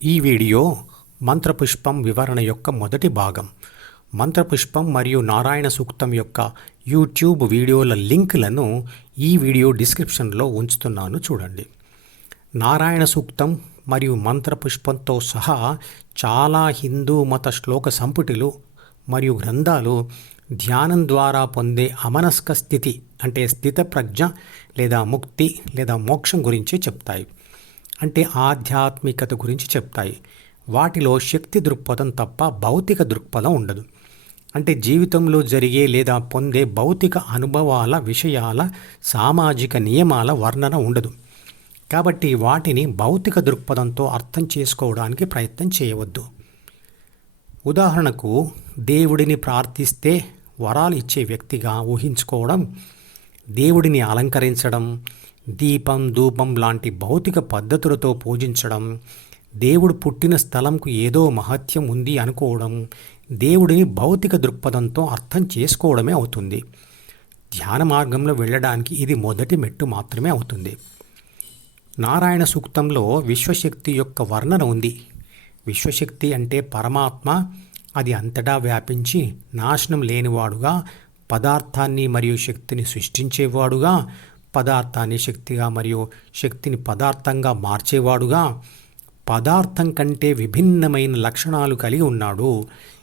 ఈ వీడియో మంత్రపుష్పం వివరణ యొక్క మొదటి భాగం. మంత్రపుష్పం మరియు నారాయణ సూక్తం యొక్క యూట్యూబ్ వీడియోల లింక్లను ఈ వీడియో డిస్క్రిప్షన్లో ఉంచుతున్నాను, చూడండి. నారాయణ సూక్తం మరియు మంత్రపుష్పంతో సహా చాలా హిందూ మత శ్లోక సంపుటిలు మరియు గ్రంథాలు ధ్యానం ద్వారా పొందే అమనస్క స్థితి అంటే స్థితప్రజ్ఞ లేదా ముక్తి లేదా మోక్షం గురించి చెప్తాయి. అంటే ఆధ్యాత్మికత గురించి చెప్తాయి. వాటిలో శక్తి దృక్పథం తప్ప భౌతిక దృక్పథం ఉండదు. అంటే జీవితంలో జరిగే లేదా పొందే భౌతిక అనుభవాల, విషయాల, సామాజిక నియమాల వర్ణన ఉండదు. కాబట్టి వాటిని భౌతిక దృక్పథంతో అర్థం చేసుకోవడానికి ప్రయత్నం చేయవద్దు. ఉదాహరణకు, దేవుడిని ప్రార్థిస్తే వరాలు ఇచ్చే వ్యక్తిగా ఊహించుకోవడం, దేవుడిని అలంకరించడం, దీపం, ధూపం లాంటి భౌతిక పద్ధతులతో పూజించడం, దేవుడు పుట్టిన స్థలంకు ఏదో మహత్యం ఉంది అనుకోవడం, దేవుడిని భౌతిక దృక్పథంతో అర్థం చేసుకోవడమే అవుతుంది. ధ్యాన మార్గంలో వెళ్ళడానికి ఇది మొదటి మెట్టు మాత్రమే అవుతుంది. నారాయణ సూక్తంలో విశ్వశక్తి యొక్క వర్ణన ఉంది. విశ్వశక్తి అంటే పరమాత్మ. అది అంతటా వ్యాపించి నాశనం లేనివాడుగా, పదార్థాన్ని మరియు శక్తిని సృష్టించేవాడుగా, పదార్థాన్ని శక్తిగా మరియు శక్తిని పదార్థంగా మార్చేవాడుగా, పదార్థం కంటే విభిన్నమైన లక్షణాలు కలిగి ఉన్నాడు.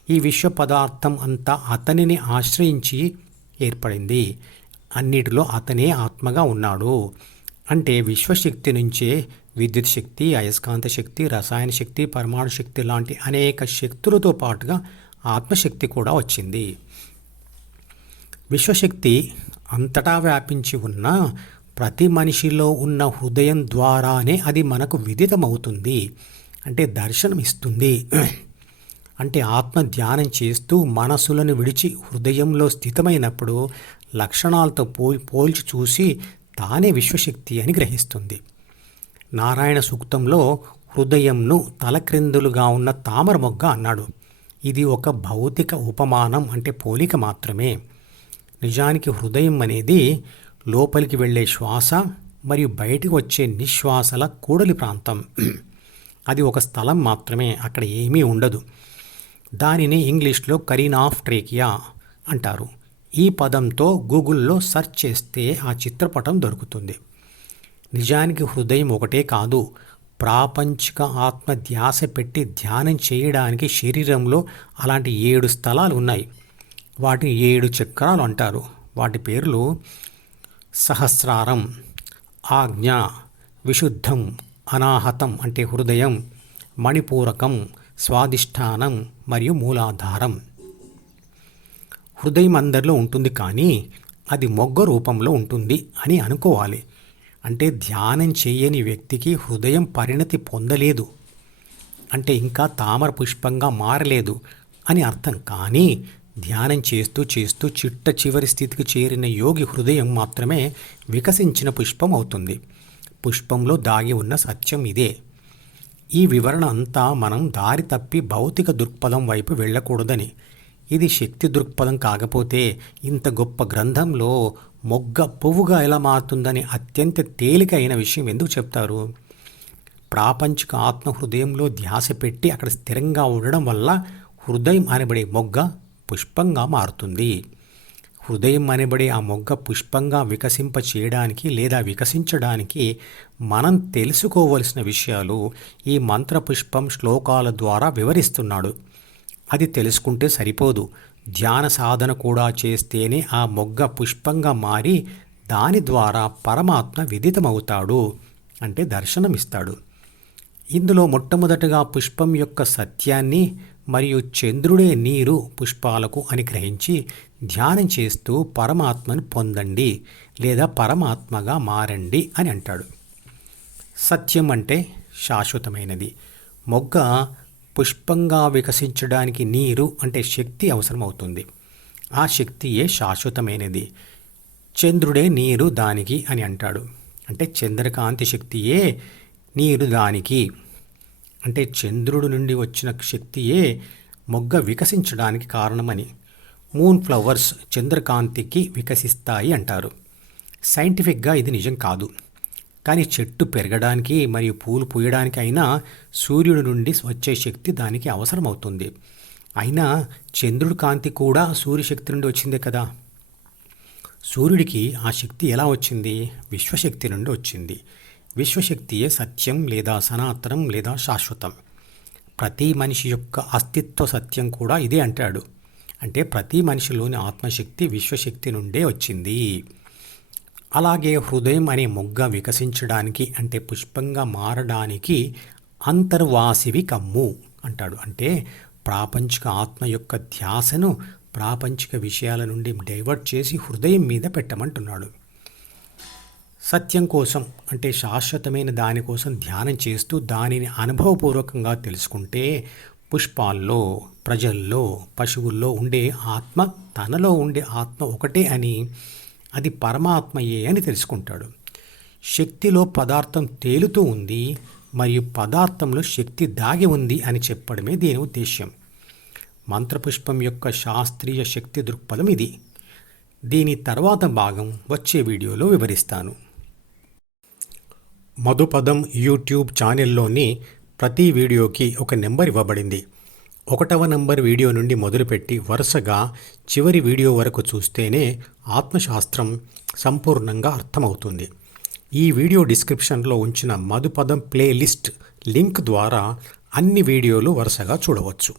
ఈ విశ్వ పదార్థం అంతా అతనిని ఆశ్రయించి ఏర్పడింది. అన్నిటిలో అతనే ఆత్మగా ఉన్నాడు. అంటే విశ్వశక్తి నుంచే విద్యుత్ శక్తి, అయస్కాంత శక్తి, రసాయన శక్తి, పరమాణు శక్తి లాంటి అనేక శక్తులతో పాటుగా ఆత్మశక్తి కూడా వచ్చింది. విశ్వశక్తి అంతటా వ్యాపించి ఉన్న ప్రతి మనిషిలో ఉన్న హృదయం ద్వారానే అది మనకు విదితమవుతుంది. అంటే దర్శనం ఇస్తుంది. అంటే ఆత్మ ధ్యానం చేస్తూ మనసులను విడిచి హృదయంలో స్థితమైనప్పుడు లక్షణాలతో పోల్చి చూసి తానే విశ్వశక్తి అని గ్రహిస్తుంది. నారాయణ సూక్తంలో హృదయంను తలక్రిందులుగా ఉన్న తామర మొగ్గ అన్నాడు. ఇది ఒక భౌతిక ఉపమానం, అంటే పోలిక మాత్రమే. నిజానికి హృదయం అనేది లోపలికి వెళ్ళే శ్వాస మరియు బయటికి వచ్చే నిశ్వాసల కూడలి ప్రాంతం. అది ఒక స్థలం మాత్రమే, అక్కడ ఏమీ ఉండదు. దానిని ఇంగ్లీష్లో కరీన్ ఆఫ్ ట్రేకియా అంటారు. ఈ పదంతో గూగుల్లో సెర్చ్ చేస్తే ఆ చిత్రపటం దొరుకుతుంది. నిజానికి హృదయం ఒకటే కాదు. ప్రాపంచిక ఆత్మ ధ్యాస పెట్టి ధ్యానం చేయడానికి శరీరంలో అలాంటి 7 స్థలాలు ఉన్నాయి. వాటిని 7 చక్రాలు అంటారు. వాటి పేర్లు సహస్రారం, ఆజ్ఞ, విశుద్ధం, అనాహతం అంటే హృదయం, మణిపూరకం, స్వాదిష్టానం మరియు మూలాధారం. హృదయం అందరిలో ఉంటుంది, కానీ అది మొగ్గ రూపంలో ఉంటుంది అని అనుకోవాలి. అంటే ధ్యానం చేయని వ్యక్తికి హృదయం పరిణతి పొందలేదు, అంటే ఇంకా తామర పుష్పంగా మారలేదు అని అర్థం. కానీ ధ్యానం చేస్తూ చేస్తూ చిట్ట చివరి స్థితికి చేరిన యోగి హృదయం మాత్రమే వికసించిన పుష్పం అవుతుంది. పుష్పంలో దాగి ఉన్న సత్యం ఇదే. ఈ వివరణ అంతా మనం దారి తప్పి భౌతిక దృక్పథం వైపు వెళ్ళకూడదని. ఇది శక్తి దృక్పథం కాకపోతే ఇంత గొప్ప గ్రంథంలో మొగ్గ పువ్వుగా ఎలా మారుతుందని అత్యంత తేలికైన విషయం ఎందుకు చెప్తారు? ప్రాపంచిక ఆత్మ హృదయంలో ధ్యాస పెట్టి అక్కడ స్థిరంగా ఉండడం వల్ల హృదయం అనబడే మొగ్గ పుష్పంగా మారుతుంది. హృదయం అనబడే ఆ మొగ్గ పుష్పంగా వికసింప చేయడానికి లేదా వికసించడానికి మనం తెలుసుకోవలసిన విషయాలు ఈ మంత్రపుష్పం శ్లోకాల ద్వారా వివరిస్తున్నాడు. అది తెలుసుకుంటే సరిపోదు. ధ్యాన సాధన కూడా చేస్తేనే ఆ మొగ్గ పుష్పంగా మారి దాని ద్వారా పరమాత్మ విదితమవుతాడు, అంటే దర్శనమిస్తాడు. ఇందులో మొట్టమొదటగా పుష్పం యొక్క సత్యాన్ని మరియు చంద్రుడే నీరు పుష్పాలకు అని గ్రహించి ధ్యానం చేస్తూ పరమాత్మను పొందండి లేదా పరమాత్మగా మారండి అని అంటాడు. సత్యం అంటే శాశ్వతమైనది. మొగ్గ పుష్పంగా వికసించడానికి నీరు అంటే శక్తి అవసరమవుతుంది. ఆ శక్తియే శాశ్వతమైనది. చంద్రుడే నీరు దానికి అని అంటాడు. అంటే చంద్రకాంతి శక్తియే నీరు దానికి. అంటే చంద్రుడి నుండి వచ్చిన శక్తియే మొగ్గ వికసించడానికి కారణమని. మూన్ ఫ్లవర్స్ చంద్రకాంతికి వికసిస్తాయి అంటారు. సైంటిఫిక్గా ఇది నిజం కాదు. కానీ చెట్టు పెరగడానికి మరియు పూలు పూయడానికి అయినా సూర్యుడి నుండి వచ్చే శక్తి దానికి అవసరమవుతుంది. అయినా చంద్రుడి కాంతి కూడా సూర్యశక్తి నుండి వచ్చిందే కదా. సూర్యుడికి ఆ శక్తి ఎలా వచ్చింది? విశ్వశక్తి నుండి వచ్చింది. విశ్వశక్తియే సత్యం లేదా సనాతనం లేదా శాశ్వతం. ప్రతి మనిషి యొక్క అస్తిత్వ సత్యం కూడా ఇదే అంటాడు. అంటే ప్రతి మనిషిలోని ఆత్మశక్తి విశ్వశక్తి నుండే వచ్చింది. అలాగే హృదయం అనే మొగ్గ వికసించడానికి అంటే పుష్పంగా మారడానికి అంతర్వాసివి కమ్ము అంటాడు. అంటే ప్రాపంచిక ఆత్మ యొక్క ధ్యాసను ప్రాపంచిక విషయాల నుండి డైవర్ట్ చేసి హృదయం మీద పెట్టమంటున్నాడు. సత్యం కోసం అంటే శాశ్వతమైన దానికోసం ధ్యానం చేస్తూ దానిని అనుభవపూర్వకంగా తెలుసుకుంటే పుష్పాల్లో, ప్రజల్లో, పశువుల్లో ఉండే ఆత్మ తనలో ఉండే ఆత్మ ఒకటే అని, అది పరమాత్మయే అని తెలుసుకుంటాడు. శక్తిలో పదార్థం తేలుతూ ఉంది మరియు పదార్థంలో శక్తి దాగి ఉంది అని చెప్పడమే దీని ఉద్దేశ్యం. మంత్రపుష్పం యొక్క శాస్త్రీయ శక్తి దృక్పథం ఇది. దీని తర్వాత భాగం వచ్చే వీడియోలో వివరిస్తాను. మధుపదం యూట్యూబ్ ఛానల్లోని ప్రతి వీడియోకి ఒక నెంబర్ ఇవ్వబడింది. 1వ నంబర్ వీడియో నుండి మొదలుపెట్టి వరుసగా చివరి వీడియో వరకు చూస్తేనే ఆత్మశాస్త్రం సంపూర్ణంగా అర్థమవుతుంది. ఈ వీడియో డిస్క్రిప్షన్లో ఉంచిన మధుపదం ప్లేలిస్ట్ లింక్ ద్వారా అన్ని వీడియోలు వరుసగా చూడవచ్చు.